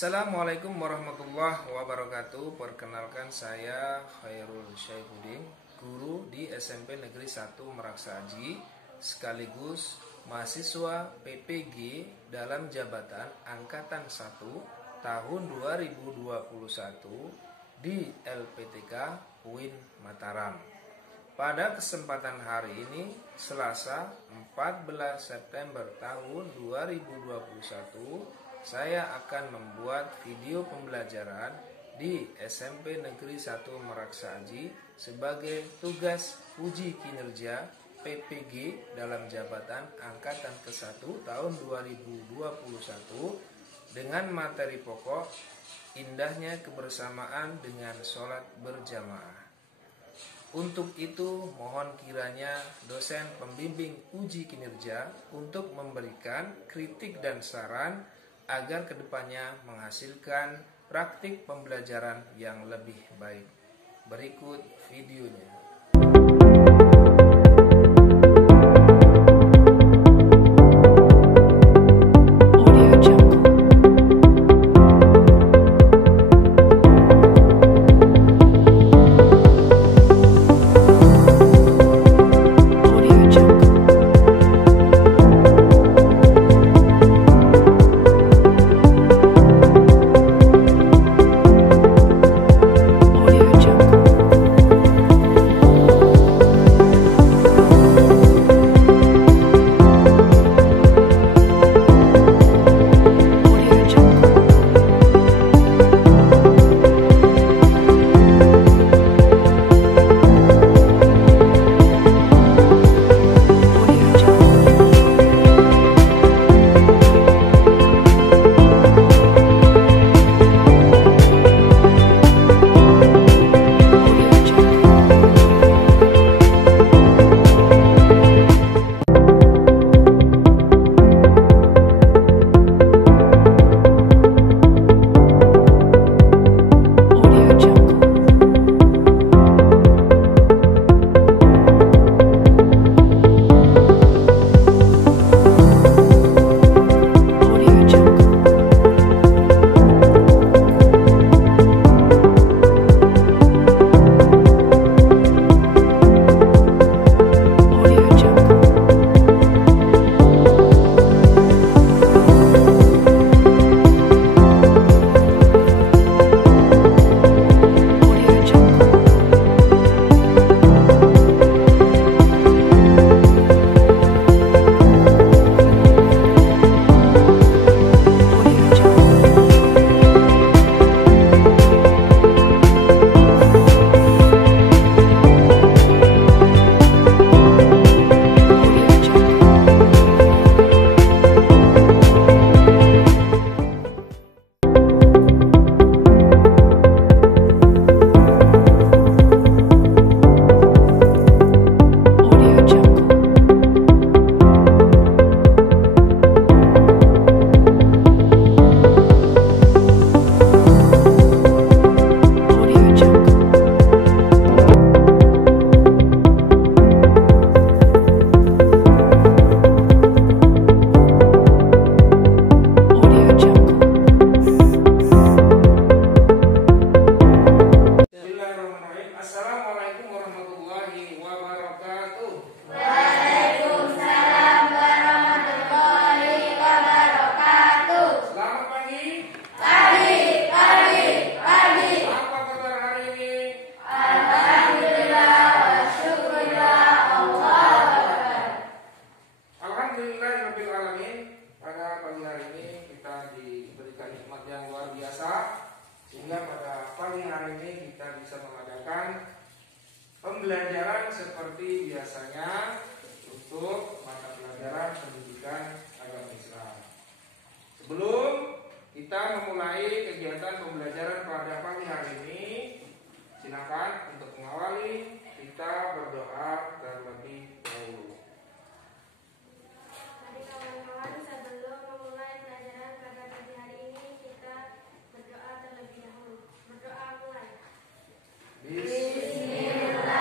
Assalamualaikum warahmatullahi wabarakatuh. Perkenalkan saya Khairul Syaifuddin, guru di SMP Negeri 1 Meraksa-Aji, sekaligus mahasiswa PPG dalam jabatan Angkatan 1 tahun 2021 di LPTK UIN Mataram. Pada kesempatan hari ini, Selasa 14 September tahun 2021, saya akan membuat video pembelajaran di SMP Negeri 1 Meraksa-Aji sebagai tugas uji kinerja PPG dalam jabatan Angkatan ke-1 tahun 2021 dengan materi pokok indahnya kebersamaan dengan sholat berjamaah. Untuk itu, mohon kiranya dosen pembimbing uji kinerja untuk memberikan kritik dan saran agar kedepannya menghasilkan praktik pembelajaran yang lebih baik. Berikut videonya. Sehingga pada pagi hari ini kita bisa mengadakan pembelajaran seperti biasanya untuk mata pelajaran pendidikan agama Islam. Sebelum kita memulai kegiatan pembelajaran pada pagi hari ini, silakan untuk mengawali kita berdoa terlebih dahulu. Mari kawan-kawan, sebelum memulai pelajaran pada pagi hari ini, kita berdoa terlebih dahulu. Berdoa mulai. Bismillahirrahmanirrahim.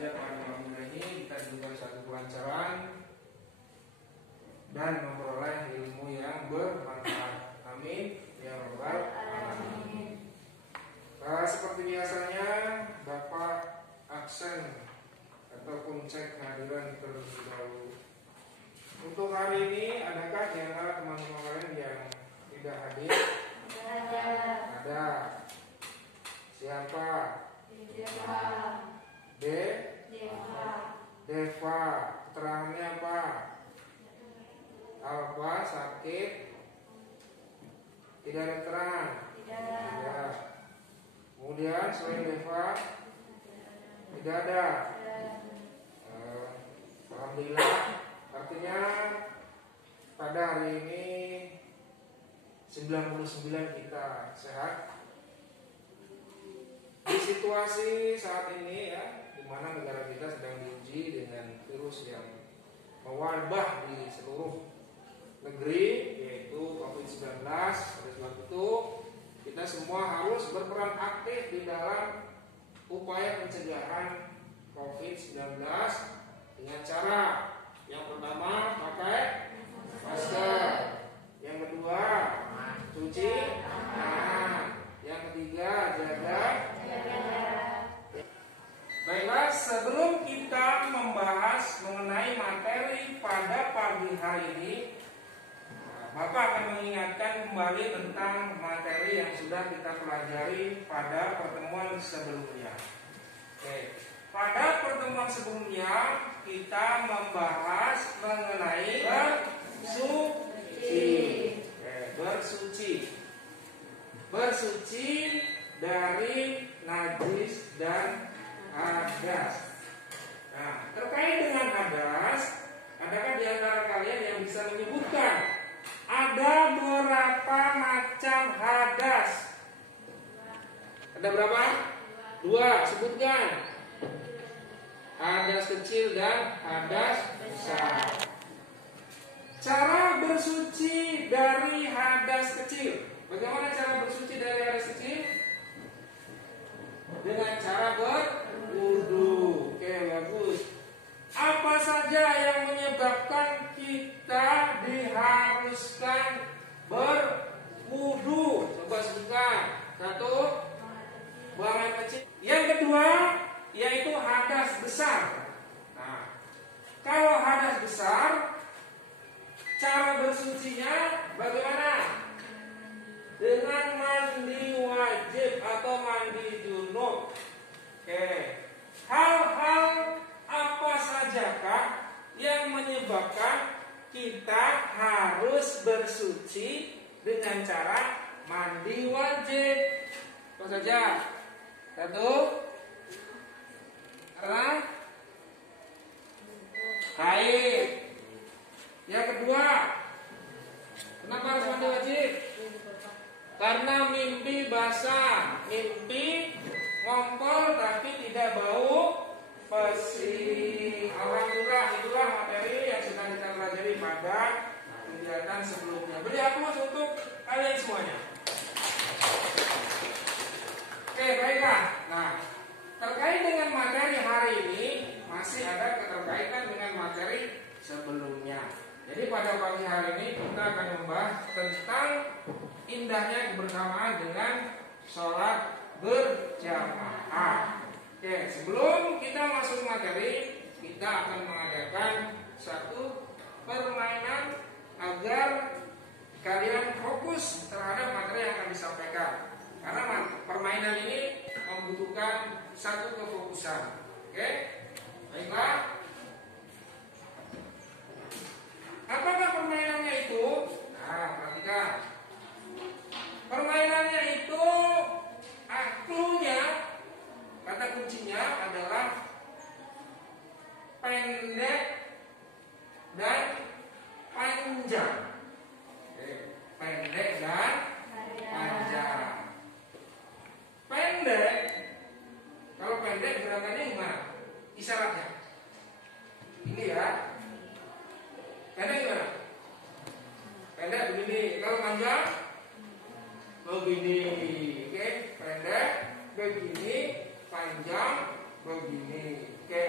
saja pada waktu ini kita diberikan satu kelancaran dan memperoleh ilmu yang bermanfaat. Amin ya rabbal alamin. Seperti biasanya Bapak absen ataupun cek kehadiran terlebih dahulu. Untuk hari ini adakah di antara teman-teman kalian yang tidak hadir? Ada. Siapa? Deva. Keterangannya apa? Apa? Sakit? Tidak ada keterangan? Tidak. Kemudian selain Deva tidak ada. Alhamdulillah. Artinya pada hari ini 99 kita sehat. Di situasi saat ini ya, di mana negara kita sedang diuji dengan virus yang mewabah di seluruh negeri, yaitu COVID-19. Oleh sebab itu, kita semua harus berperan aktif di dalam upaya pencegahan COVID-19 dengan cara yang pertama pakai masker, yang kedua cuci tangan, yang ketiga jaga. Baiklah, sebelum kita membahas mengenai materi pada pagi hari ini, Bapak akan mengingatkan kembali tentang materi yang sudah kita pelajari pada pertemuan sebelumnya. Oke. Pada pertemuan sebelumnya kita membahas mengenai bersuci dari najis dan hadas. Nah, terkait dengan hadas, adakah di antara kalian yang bisa menyebutkan ada berapa macam hadas? Ada berapa? 2, sebutkan. Hadas kecil dan hadas besar. Cara bersuci dari hadas kecil. Bagaimana cara bersuci dari hadas kecil? Dengan cara berwudu. Oke, bagus. Apa saja yang menyebabkan kita diharuskan berwudu? Coba sebutkan. 1, buang air kecil. Yang kedua, yaitu hadas besar. Nah, kalau hadas besar, cara bersucinya bagaimana? Dengan mandi wajib atau mandi junub. Oke. Hal-hal apa sajakah yang menyebabkan kita harus bersuci dengan cara mandi wajib? Apa saja? 1, karena haid. Yang kedua, kenapa harus mandi wajib? Karena mimpi basah, mimpi ngompol tapi tidak bau pesing. Alhamdulillah, itulah materi yang sudah kita pelajari pada kegiatan sebelumnya. Beri aplaus untuk kalian semuanya. Oke, baiklah. Nah, terkait dengan materi hari ini masih ada keterkaitan dengan materi sebelumnya. Jadi pada pagi hari ini kita akan membahas tentang indahnya kebersamaan dengan sholat berjamaah. Oke, sebelum kita masuk materi, kita akan mengadakan satu permainan agar kalian fokus terhadap materi yang akan disampaikan. Karena permainan ini membutuhkan satu kefokusan. Oke, baiklah. Apakah permainannya itu? Nah, perhatikan. Permainannya itu cluenya, kata kuncinya adalah pendek dan panjang. Oke, pendek dan panjang. Pendek, kalau pendek gerakannya gimana? Isyaratnya ini ya. Pendek gimana? Pendek begini. Kalau panjang begini. Oke, pendek begini, panjang begini. Oke,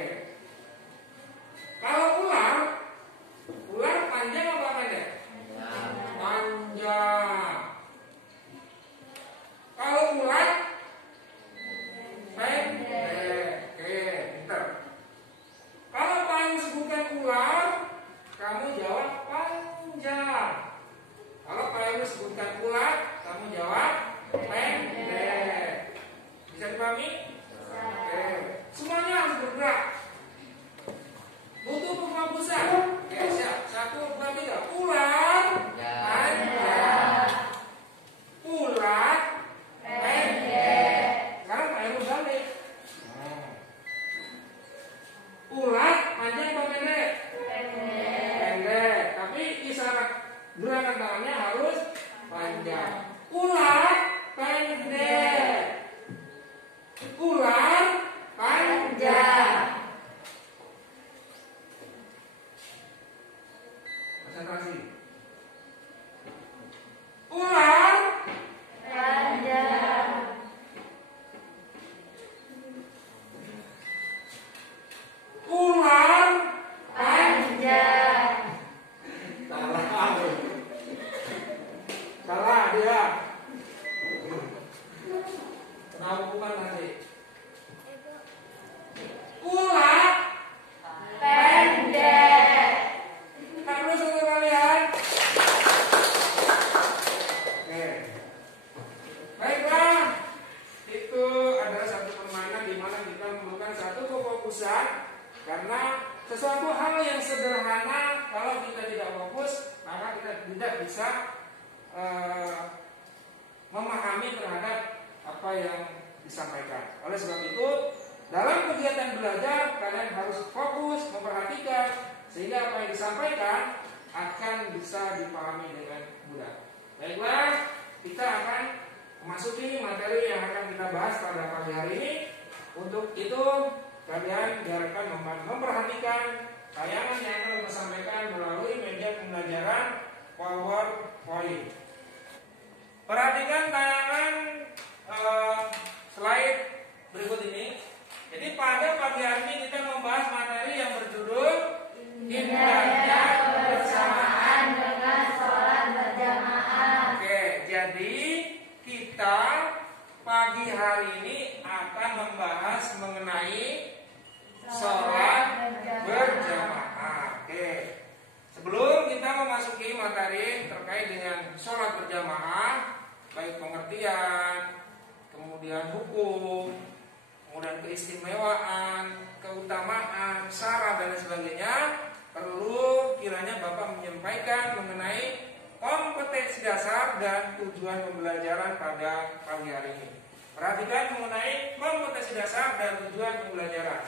kefokusan, karena sesuatu hal yang sederhana kalau kita tidak fokus maka kita tidak bisa memahami terhadap apa yang disampaikan. Oleh sebab itu, dalam kegiatan belajar kalian harus fokus memperhatikan sehingga apa yang disampaikan akan bisa dipahami dengan mudah. Baiklah, kita akan memasuki materi yang akan kita bahas pada pagi hari ini. Untuk itu kalian diharapkan memperhatikan tayangan yang akan kita sampaikan melalui media pembelajaran PowerPoint. Perhatikan tayangan slide berikut ini. Jadi pada pagi hari ini kita membahas materi yang berjudul indahnya bersamaan dengan sholat berjamaah. Oke, jadi kita pagi hari ini akan membahas mengenai sholat berjamaah. Oke, sebelum kita memasuki materi terkait dengan sholat berjamaah, baik pengertian, kemudian hukum, kemudian keistimewaan, keutamaan, syarat dan sebagainya, perlu kiranya Bapak menyampaikan mengenai kompetensi dasar dan tujuan pembelajaran pada pagi hari ini. Perhatikan mengenai kompetensi dasar dan tujuan pembelajaran.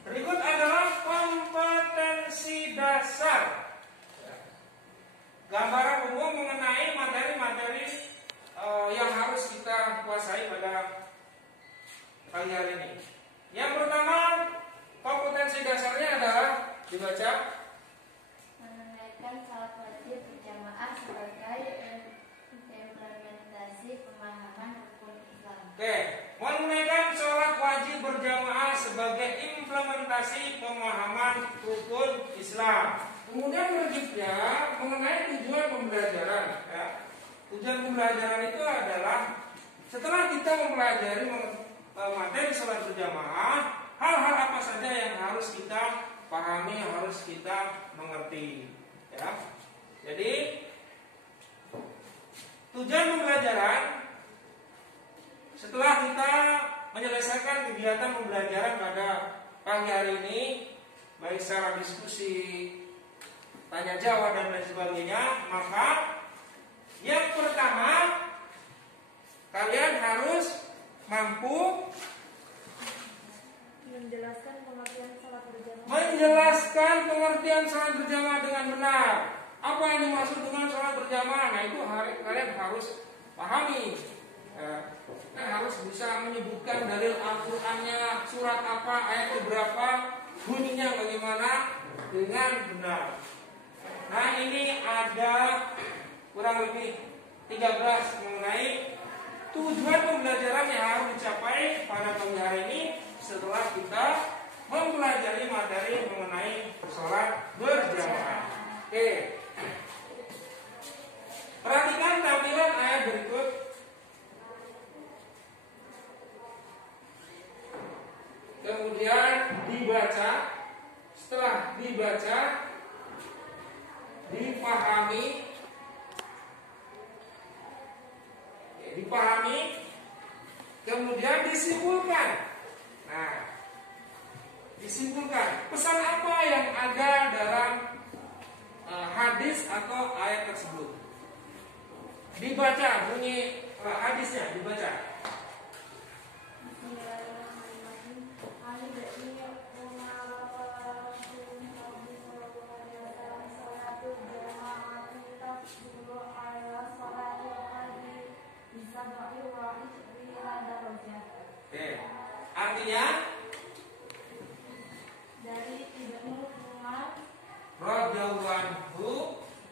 Berikut adalah kompetensi dasar. Gambaran umum mengenai materi-materi yang harus kita kuasai pada pagi hari ini. Yang pertama, kompetensi dasarnya adalah dibaca. Menunaikan salat wajib berjamaah sebagai implementasi pemahaman rukun Islam. Oke, menunaikan sholat wajib berjamaah sebagai implementasi pemahaman rukun Islam. Kemudian berikutnya mengenai tujuan pembelajaran. Ya. Tujuan pembelajaran itu adalah setelah kita mempelajari materi sholat berjamaah, hal-hal apa saja yang harus kita pahami, harus kita mengerti. Ya. Jadi tujuan pembelajaran setelah kita menyelesaikan kegiatan pembelajaran pada pagi hari ini, baik secara diskusi, tanya jawab dan lain sebagainya, maka yang pertama kalian harus mampu Menjelaskan pengertian salat berjamaah. menjelaskan pengertian salat berjamaah dengan benar. Apa yang dimaksud dengan salat berjamaah? Nah, itu kalian harus pahami. Kalian harus bisa menyebutkan dalil Al-Qur'annya, surat apa, ayat berapa, bunyinya bagaimana dengan benar. Nah, ini ada kurang lebih 13 mengenai tujuan pembelajaran yang harus dicapai pada pagi hari ini setelah kita mempelajari materi mengenai sholat berjamaah. Oke. Perhatikan tampilan ayat berikut. Kemudian dibaca. Setelah dibaca, dipahami, kemudian disimpulkan. Nah, disimpulkan pesan apa yang ada dalam hadis atau ayat tersebut. Dibaca bunyi hadisnya, dibaca. Artinya dari Ibnu Umar radhiyallahu anhu,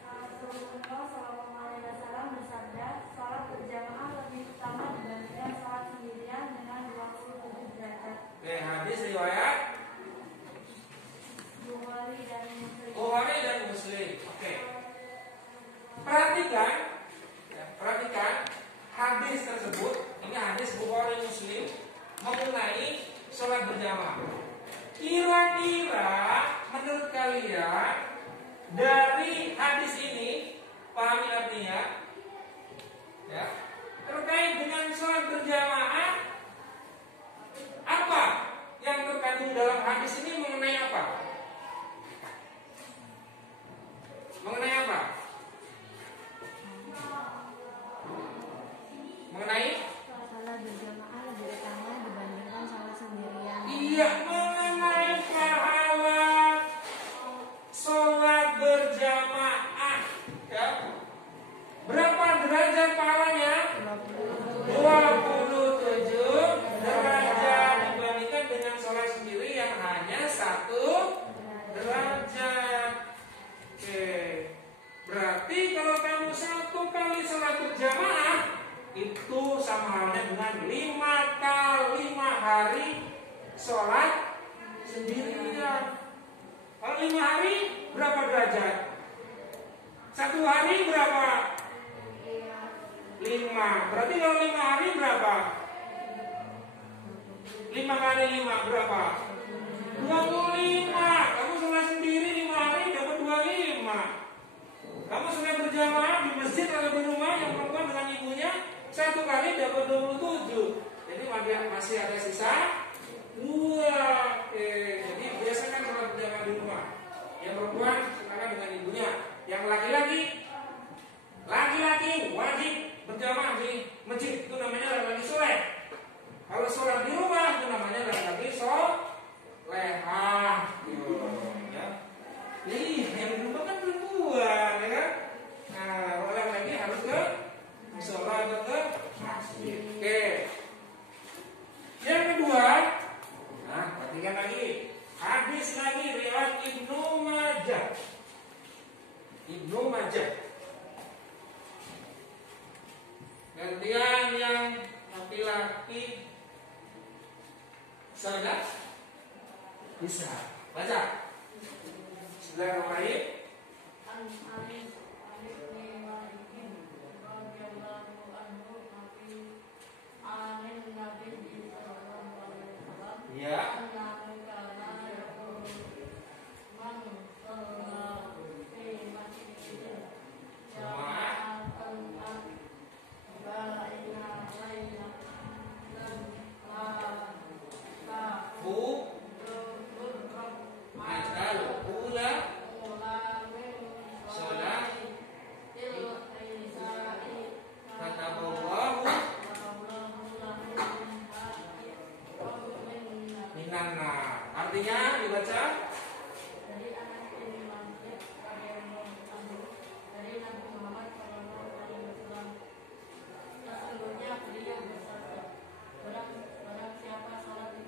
Rasulullah SAW bersabda, salat berjamaah lebih utama dibandingkan salat sendirian dengan 27 derajat. Hadis riwayat Bukhari dan Muslim. Oke. Perhatikan hadis tersebut. Ini hadis Bukhari Muslim mengenai sholat berjamaah. Kira-kira menurut kalian dari hadis ini, pahami artinya, ya, terkait dengan sholat berjamaah, apa yang terkandung dalam Ya, mengenai pahala sholat berjamaah, ya. Berapa derajat pahalanya? 27 derajat dibandingkan dengan sholat sendiri yang hanya 1 derajat. Oke. Berarti kalau kamu 1 kali sholat berjamaah itu sama halnya dengan 5 hari sholat sendirian. Kalau 5 hari berapa derajat? 1 hari berapa? 5. Berarti kalau 5 hari berapa? 5 kali 5 berapa? 25. Kamu sholat sendiri 5 hari dapat 25. Kamu sholat berjamaah di masjid atau di rumah yang perempuan dengan ibunya 1 kali dapat 27. Jadi masih ada sisa 2. Jadi biasakan sholat berjamaah di rumah. Yang perempuan sekarang dengan ibunya. Yang laki-laki wajib berjamaah di masjid, itu namanya laki-laki soleh. Kalau sholat di rumah itu namanya laki-laki solehah. Ya. Yang di rumah kan perempuan, ya kan? Nah, orang lagi harus ke musola atau ke masjid. Oke. Yang kedua, nah perhatikan lagi, hadis lagi riwayat Ibnu Majah. Gantian yang laki-laki bisa? Bisa. Baca. Bismillahirrahmanirrahim. Ya. Artinya dibaca dari Anas bin Malik radhiyallahu anhu dari Nabi Muhammad sallallahu alaihi wasallam, sesungguhnya beliau bersabda, barang siapa salat di masjid dengan berjamaah selama 40 malam dan tidak pernah tertinggal pada rakaat pertama dari salat isya,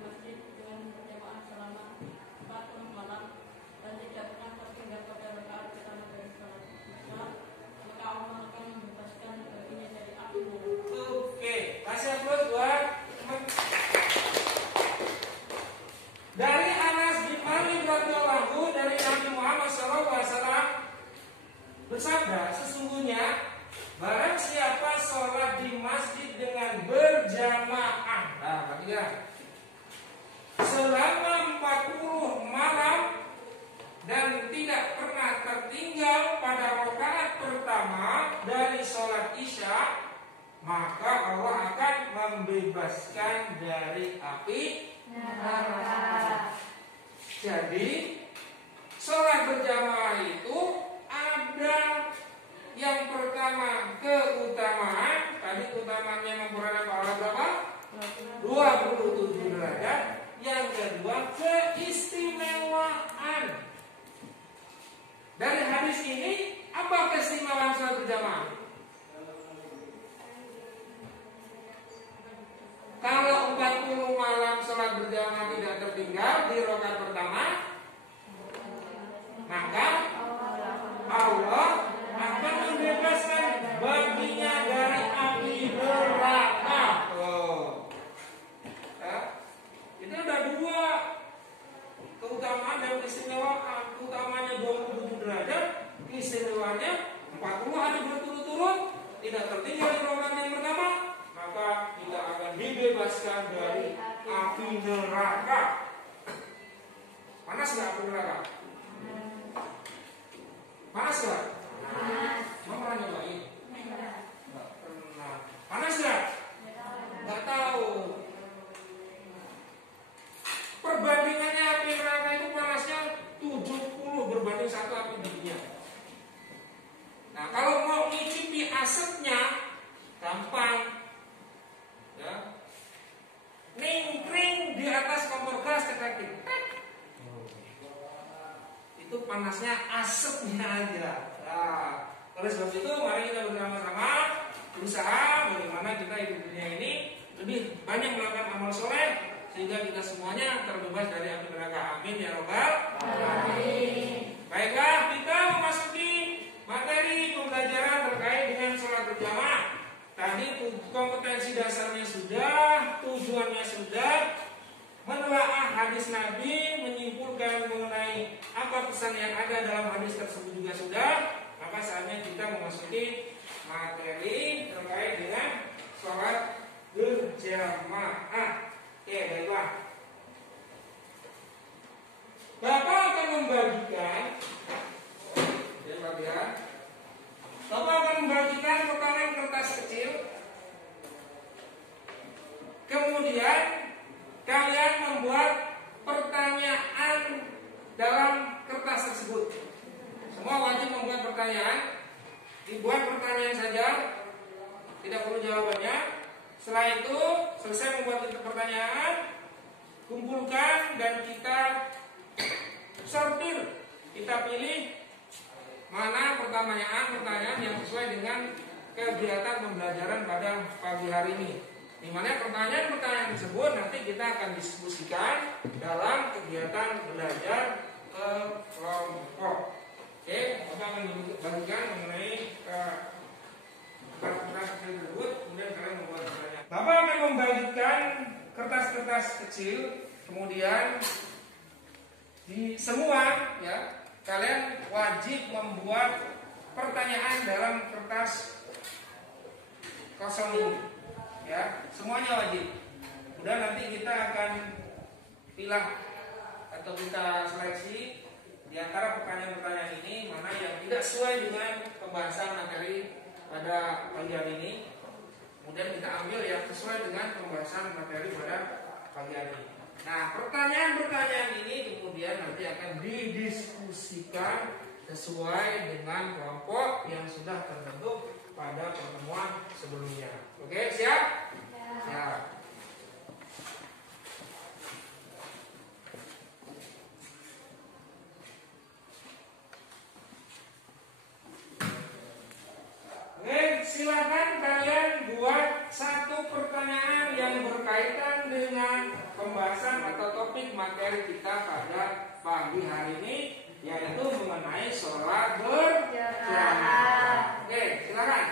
maka Allah akan membebaskan baginya dari api neraka. Oke, kasih aplaus buat dari Anas bin Malik radhiyallahu dari Nabi Muhammad SAW bersabda, sesungguhnya barang siapa sholat di masjid dengan berjamaah, selama 40 malam dan tidak pernah tertinggal pada rakaat pertama dari sholat isya, maka Allah akan membebaskan dari api neraka. Jadi sholat berjamaah itu ada yang pertama keutamaan. Tadi keutamaannya memperoleh pahala berapa? 27 derajat. Yang kedua keistimewaan. Dari hadis ini apa keistimewaan sholat berjamaah? Kalau 40 malam sholat berjamaah tidak tertinggal di rakaat pertama, maka Allah akan membebaskan baginya dari api neraka. Itu ada 2 keutamaan dan keistimewaan. Keutamaannya 27 derajat, keistimewaannya 40 hari berturut-turut tidak tertinggal di rakaat yang pertama, maka kita akan dibebaskan dari api neraka. Panas nggak api neraka? Panas nggak? Panas. Mau pernah nyobain? Nggak pernah. Panas nggak? Nggak tahu. Perbandingannya api neraka itu panasnya 70 berbanding 1 api dunia. Nah, kalau mau ngicipi asapnya gampang. Ya. Ningkring di atas kompor gas ketika itu panasnya asapnya aja. Nah, oleh sebab itu mari kita bersama-sama berusaha bagaimana kita hidup dunia ini lebih banyak melakukan amal soleh sehingga kita semuanya terbebas dari api neraka. Amin ya robbal alamin. Baiklah, kita memasuki materi pembelajaran terkait dengan sholat berjamaah. Tadi kompetensi dasarnya sudah, tujuannya sudah, menelaah hadis Nabi, menyimpulkan mengenai apa pesan yang ada dalam hadis tersebut juga sudah. Maka saatnya kita memasuki materi terkait dengan sholat berjamaah. Oke, baiklah. Bapak akan membagikan, Bapak akan membagikan potongan kertas kecil. Kemudian kalian membuat pertanyaan dalam kertas tersebut. Semua wajib membuat pertanyaan. Dibuat pertanyaan saja, tidak perlu jawabannya. Setelah itu selesai membuat pertanyaan, kumpulkan dan kita sortir. Kita pilih mana pertanyaan yang sesuai dengan kegiatan pembelajaran pada pagi hari ini. Di mana pertanyaan-pertanyaan tersebut nanti kita akan diskusikan dalam kegiatan belajar kelompok. Oke, Bapak akan bagikan mengenai kertas kecil tersebut, kemudian kalian membuat pertanyaan. Bapak akan membagikan kertas-kertas kecil, kemudian di semua ya kalian wajib membuat pertanyaan dalam kertas kosong ini, ya semuanya wajib. Kemudian nanti kita akan pilih atau kita seleksi di antara pertanyaan-pertanyaan ini mana yang tidak sesuai dengan pembahasan materi pada pagi hari ini. Kemudian kita ambil yang sesuai dengan pembahasan materi pada pagi hari ini. Nah, pertanyaan-pertanyaan ini kemudian nanti akan didiskusikan sesuai dengan kelompok yang sudah terbentuk pada pertemuan sebelumnya. Oke, siap? Siap. Oke, silakan kalian buat satu pertanyaan yang berkaitan dengan pembahasan atau topik materi kita pada pagi hari ini, yaitu mengenai sholat berjamaah. Oke, silakan.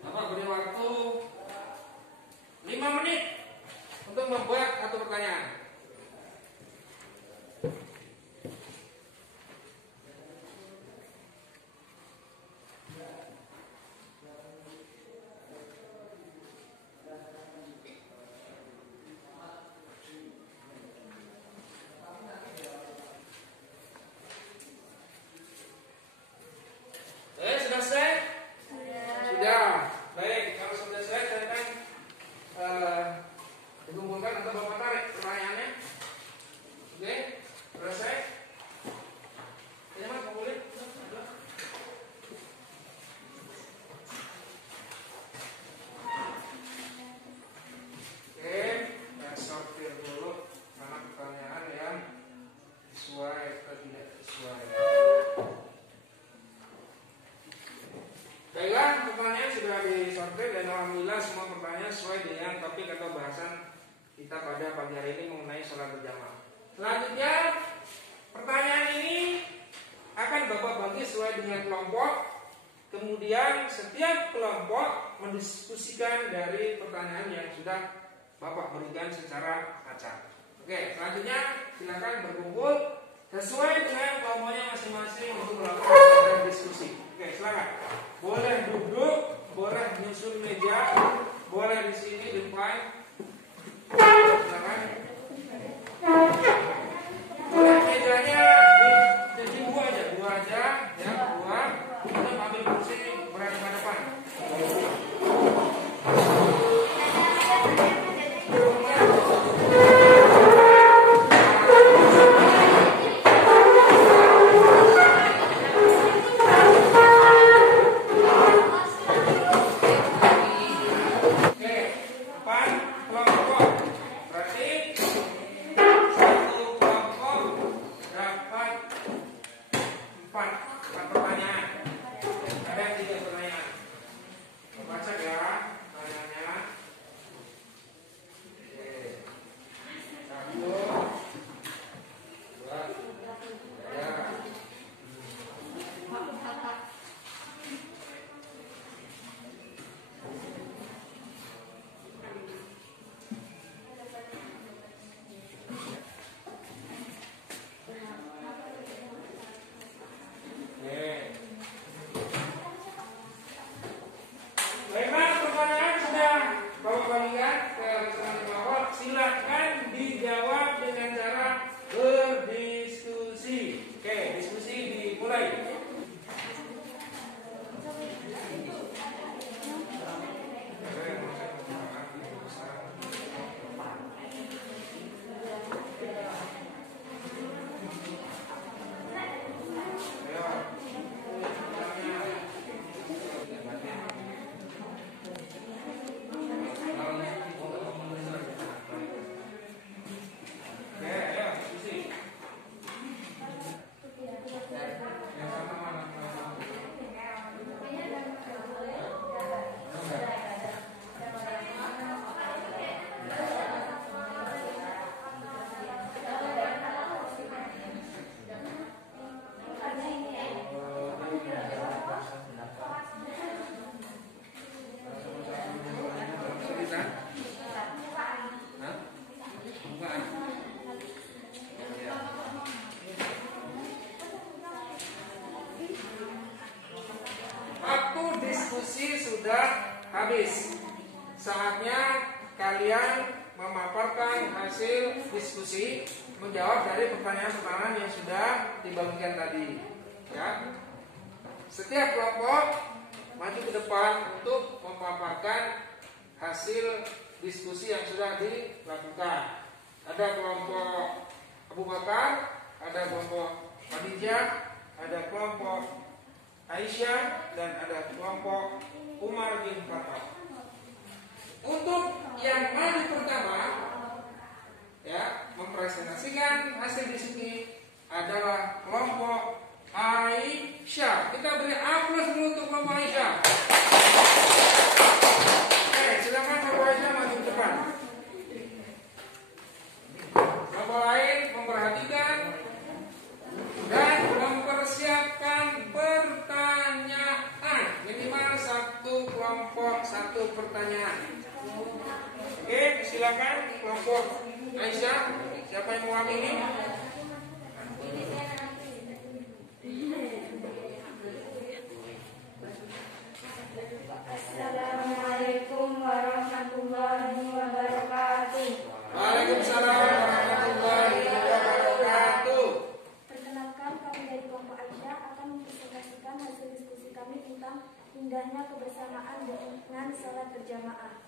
Bapak beri waktu 5 menit untuk membuat satu pertanyaan. Selanjutnya, pertanyaan ini akan Bapak bagi sesuai dengan kelompok. Kemudian setiap kelompok mendiskusikan dari pertanyaan yang sudah Bapak berikan secara acak. Oke, selanjutnya silakan berkumpul sesuai dengan kelompoknya masing-masing untuk melakukan diskusi. Oke, silakan. Boleh duduk, boleh menyusun meja, boleh di sini di depan. Silakan. Mejanya di dua aja, ya dua. Kita ambil kursi berada di depan. Oke, depan. habis. Saatnya kalian memaparkan hasil diskusi, menjawab dari pertanyaan-pertanyaan yang sudah dibagikan tadi. Ya. Setiap kelompok maju ke depan untuk memaparkan hasil diskusi yang sudah dilakukan. Ada kelompok Abu Bakar, ada kelompok Khadijah, ada kelompok Aisyah, dan ada kelompok Umar bin Khattab. Untuk yang maju pertama, ya, mempresentasikan hasil diskusi adalah kelompok Aisyah. Kita beri aplaus dulu untuk kelompok Aisyah. Oke, silakan kelompok Aisyah maju ke depan. Kelompok lain memperhatikan dan mempersiapkan pertanyaan. Minimal satu kelompok satu pertanyaan. Oke, silakan kelompok Aisyah. Siapa yang mau ambil ini? Assalamualaikum warahmatullahi wabarakatuh. Waalaikumsalam warahmatullahi wabarakatuh. Perkenalkan, kami dari kelompok Aisyah akan mempresentasikan hasil diskusi kami tentang indahnya kebersamaan dengan sholat berjamaah.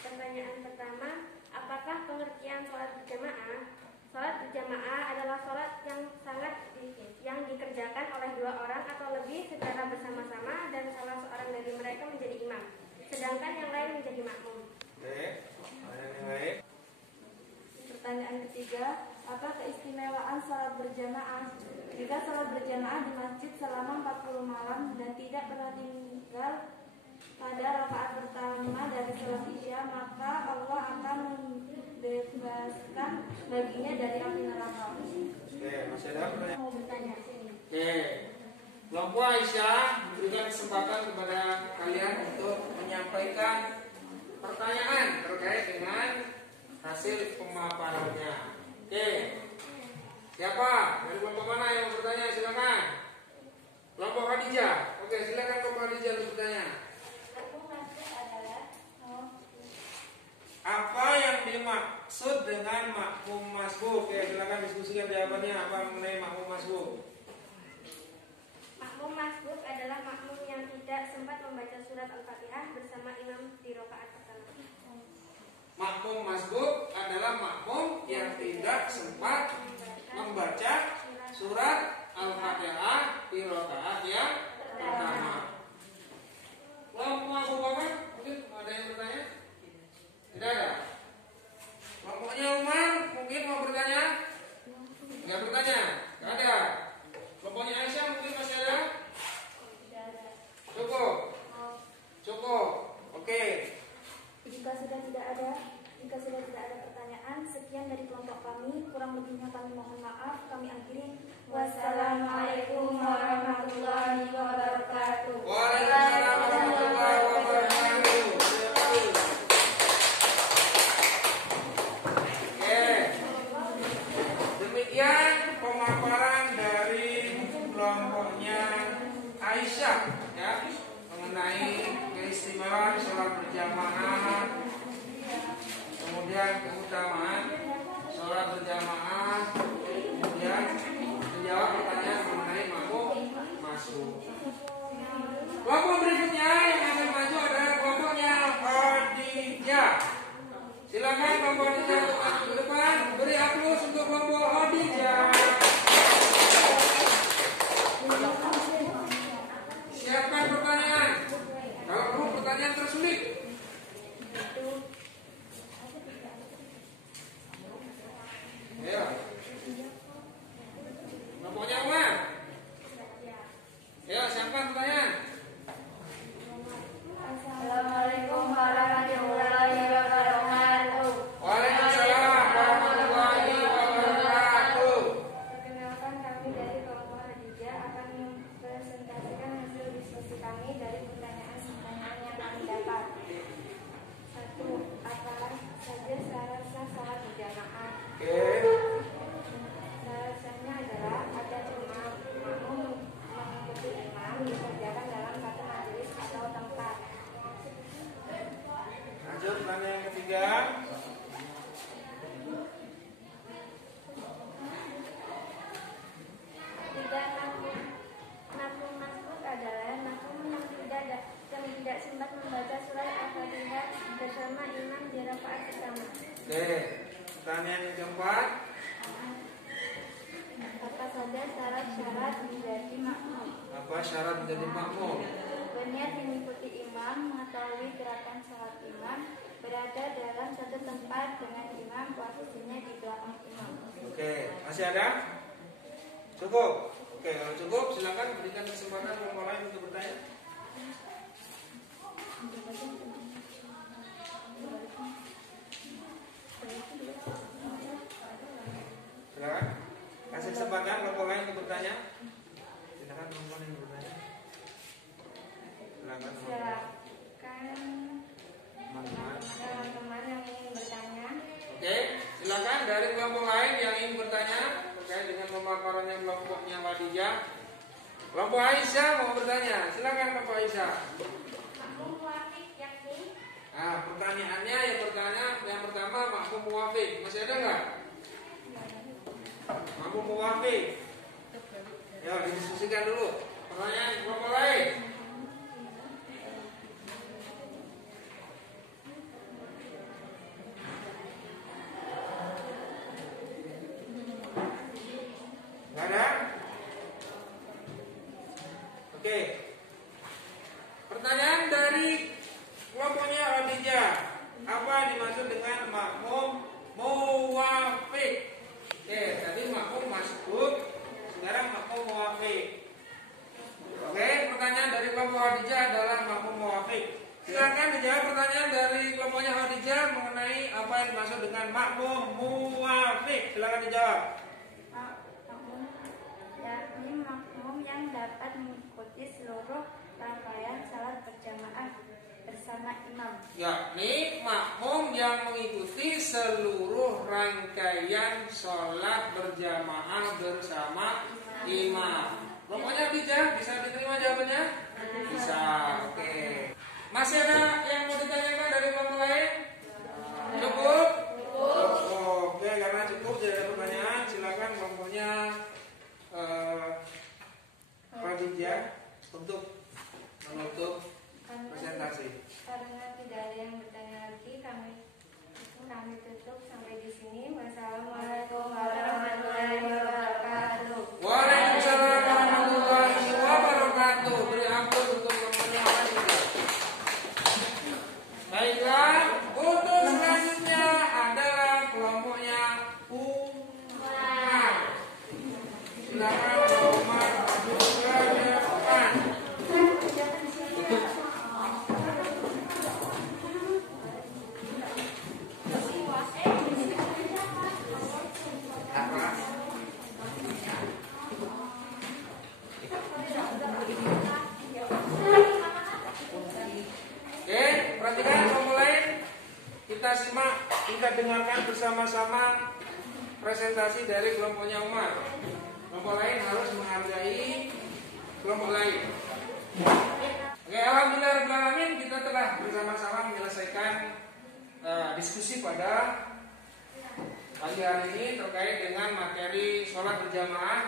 Pertanyaan pertama, apakah pengertian sholat berjamaah? Sholat berjamaah adalah sholat yang dikerjakan oleh dua orang atau lebih secara bersama-sama dan salah seorang dari mereka menjadi imam, sedangkan yang lain menjadi makmum. Oke, yang lain. Pertanyaan ketiga, apa keistimewaan sholat berjamaah? Jika sholat berjamaah di masjid selama 40 malam dan tidak pernah tinggal pada rakaat pertama dari sholat isya, maka Allah akan membebaskan baginya dari api neraka. Oke, masih ada pertanyaan? Mau bertanya. Oke, kelompok Aisyah memberikan kesempatan kepada kalian untuk menyampaikan pertanyaan terkait dengan hasil pemaparannya. Oke, siapa dari kelompok mana yang mau bertanya? Silakan. Kelompok Khadijah. Oke, silakan kelompok Khadijah untuk bertanya. Apa yang dimaksud dengan makmum masbuk? Oke, silakan diskusikan jawabannya apa mengenai makmum masbuk. Makmum masbuk adalah makmum yang tidak sempat membaca surat Al-Fatihah bersama imam di rakaat pertama. Makmum masbuk adalah makmum yang tidak sempat membaca surat Al-Fatihah di rakaat yang pertama. Kelompok Abu Bakar, mungkin ada yang bertanya? Tidak ada. Kelompoknya Umar, mungkin mau bertanya? Tidak bertanya? Tidak ada. Kelompoknya Aisyah mungkin masih ada? Cukup? Cukup. Oke. Jika sudah tidak ada pertanyaan, sekian dari kelompok kami. Kurang lebihnya kami mohon maaf. Kami akhiri. Wassalamualaikum warahmatullahi wabarakatuh. Waalaikumsalam warahmatullahi wabarakatuh. Oke. Demikian pemaparan dari kelompoknya Aisyah, ya, mengenai keistimewaan sholat berjamaah, kemudian keutamaan sholat berjamaah, kemudian menjawab pertanyaan mengenai makmum masbuk. Kelompok berikutnya yang akan maju adalah kelompoknya Khadijah. Silakan kelompok Khadijah untuk maju ke depan. Beri aplaus untuk kelompok Khadijah. Siapkan pertanyaan. Kalau perlu pertanyaan tersulit. manfaat bersama. Oke, pertanyaan yang keempat. Apa saja syarat-syarat menjadi makmum? Apa syarat menjadi makmum? Berniat mengikuti imam, mengetahui gerakan salat imam, berada dalam satu tempat dengan imam, posisinya di belakang imam. Oke, masih ada? Cukup? Oke, kalau cukup silakan berikan kesempatan kelompok lain untuk bertanya. Silakan. Kasih kesempatan kelompok lain untuk bertanya. Silakan kelompok lain bertanya. Silakan. Silakan teman-teman yang ingin bertanya. Oke, silakan dari kelompok lain yang ingin bertanya terkait dengan pemaparannya kelompoknya Khadijah. Kelompok Aisyah mau bertanya. Silakan kelompok Aisyah. Nah, pertanyaannya yang pertama makmum muwafiq. Masih ada nggak? Makmum muwafiq. Ya, didiskusikan dulu. Pertanyaan kelompok lain. Nggak ada? Oke. Pertanyaan dari kelompoknya Khadijah. Apa dimaksud dengan makmum muwafiq? Oke, tadi makmum masbuk, sekarang makmum muwafiq. Oke, pertanyaan dari kelompok Khadijah adalah makmum muwafiq. Silakan dijawab pertanyaan dari kelompoknya Khadijah mengenai apa yang dimaksud dengan makmum muwafiq. Silakan dijawab. Makmum yakni makmum yang dapat mengikuti seluruh rangkaian salat berjamaah bersama imam. Yakni makmum yang mengikuti seluruh rangkaian sholat berjamaah bersama imam. Pokoknya bisa diterima jawabannya? Bisa. Oke. Masih ada yang mau ditanyakan dari kelompok lain? Cukup? Cukup. Oke, karena cukup tidak ada pertanyaan, silakan kelompoknya Khadijah untuk menutup presentasi. Karena tidak ada yang bertanya lagi, kami tutup sampai di sini. Wassalamualaikum warahmatullahi wabarakatuh. Waalaikumsalam warahmatullahi wabarakatuh. Beri ampun untuk kelompoknya Khadijah. Baiklah, untuk selanjutnya adalah kelompoknya Umar. Silakan Umar maju ke depan. Oke, perhatikan kelompok lain. Kita simak, kita dengarkan bersama-sama presentasi dari kelompoknya Umar. Kelompok lain harus menghargai kelompok lain. Oke, alhamdulillah kita telah bersama-sama menyelesaikan diskusi pada pagi hari ini terkait dengan materi sholat berjamaah.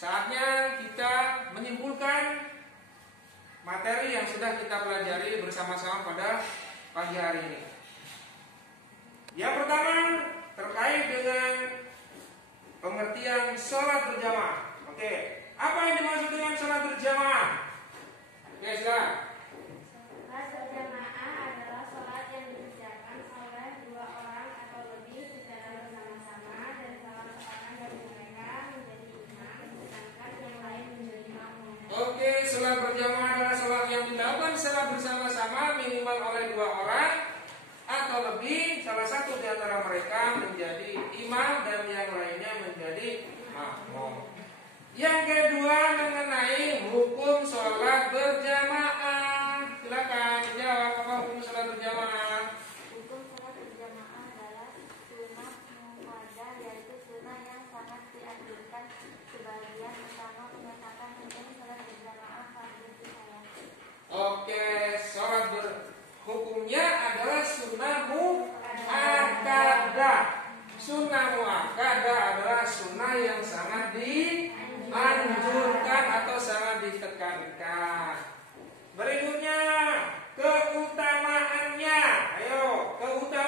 Saatnya kita menyimpulkan materi yang sudah kita pelajari bersama-sama pada pagi hari ini. Yang pertama terkait dengan pengertian sholat berjamaah. Oke, apa yang dimaksud dengan sholat berjamaah? Oke, silakan. Sholat berjamaah adalah sholat yang dikerjakan oleh dua orang atau lebih secara bersama-sama dan salah seorang dari mereka menjadi imam, sedangkan yang lain menjadi makmum. Oke, sholat berjamaah adalah sholat yang dilakukan secara bersama-sama minimal oleh dua orang atau lebih, salah satu di antara mereka menjadi imam dan yang lainnya menjadi makmum. Yang kedua mengenai hukum sholat berjamaah. Silakan jawab, apa hukum sholat berjamaah? Hukum sholat berjamaah adalah sunnah muakkadah, yaitu sunnah yang sangat dianjurkan. Sebagian utama menyatakan hukum sholat berjamaah fardu kifayah. Oke, hukumnya adalah sunnah muakkadah. Sunnah muakkadah adalah sunnah yang sangat dianjurkan atau sangat ditekankan. Berikutnya keutamaannya. Ayo, keutamaannya.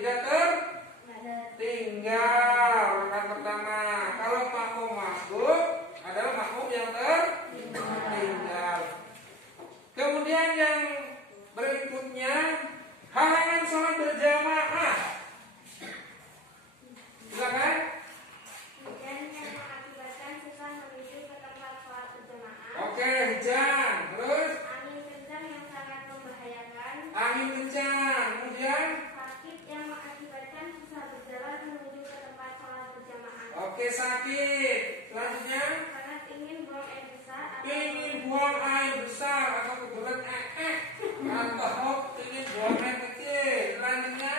tidak tertinggal. Rekan pertama, kalau makmum masbuk adalah makmum yang tertinggal. Kemudian yang berikutnya, halangan sholat berjamaah. Silakan. Hujan yang mengakibatkan susah menuju ke tempat sholat berjamaah. Oke, hujan. Terus Angin kencang yang sangat membahayakan. angin kencang. Kemudian Sakit yang mengakibatkan susah berjalan menuju ke tempat sholat berjamaah. oke, sakit. Selanjutnya Sangat ingin buang air besar ingin buang air besar atau kebelet atau ingin buang air kecil. Selanjutnya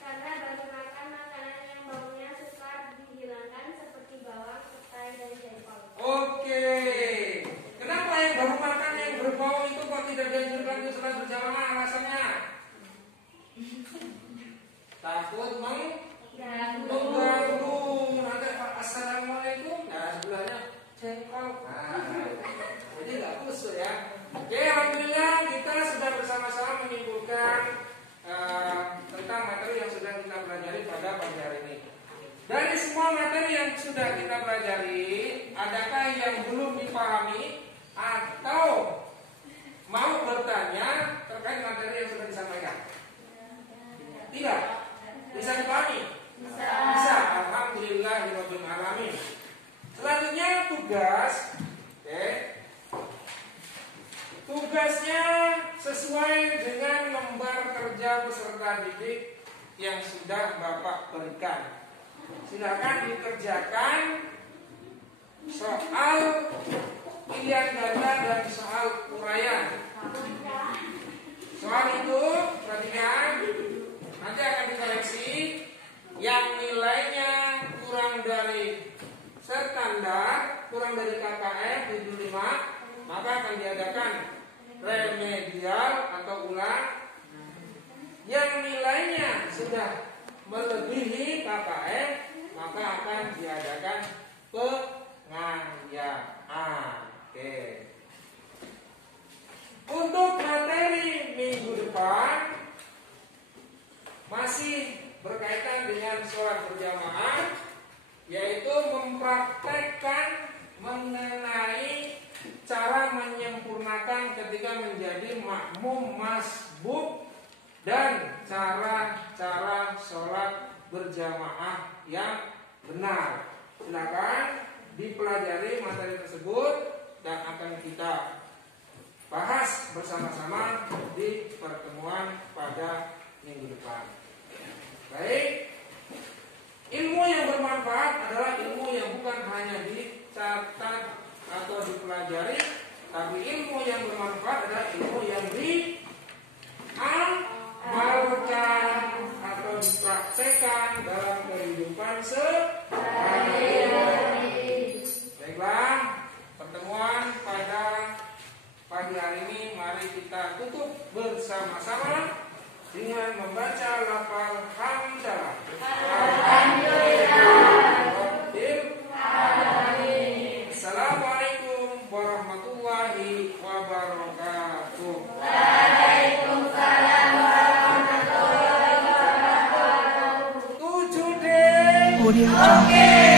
karena baru makan makanan yang baunya sukar dihilangkan seperti bawang, petai, dan jengkol. oke. Kenapa yang baru makan yang berbau itu kok tidak dianjurkan untuk sholat berjamaah? Alasannya takut mengganggu. Nanti assalamualaikum, nah sebelahnya jengkol. Jadi nggak khusus ya. Oke, alhamdulillah kita sudah bersama-sama menyimpulkan tentang materi yang sudah kita pelajari pada pagi hari ini. Dari semua materi yang sudah kita pelajari, adakah yang belum dipahami atau mau bertanya terkait materi yang sudah disampaikan? Tidak? Bisa dipahami? Bisa. Alhamdulillahirabbil alamin. Selanjutnya tugas. Oke. Tugasnya sesuai dengan lembar kerja peserta didik yang sudah Bapak berikan. Silakan dikerjakan soal pilihan ganda dan soal uraian. Soal itu perhatikan, nanti akan dikoreksi. Yang nilainya kurang dari standar, kurang dari KKM 75, maka akan diadakan remedial atau ulang. Yang nilainya sudah melebihi KKM, maka akan diadakan pengayaan. Oke. Untuk materi minggu depan masih berkaitan dengan sholat berjamaah, yaitu mempraktekkan mengenai cara menyempurnakan ketika menjadi makmum masbuk dan cara-cara sholat berjamaah yang benar. Silakan dipelajari materi tersebut dan akan kita bahas bersama-sama di pertemuan pada minggu depan. Baik, ilmu yang bermanfaat adalah ilmu yang bukan hanya dicatat atau dipelajari, tapi ilmu yang bermanfaat adalah ilmu yang diamalkan atau dipraktekkan dalam kehidupan sehari-hari. Baiklah, pertemuan pada pagi hari ini mari kita tutup bersama-sama dengan membaca lafal hamdalah. Alhamdulillah. Assalamualaikum warahmatullahi wabarakatuh. Waalaikumsalam warahmatullahi wabarakatuh. 7D. Audio Jungle.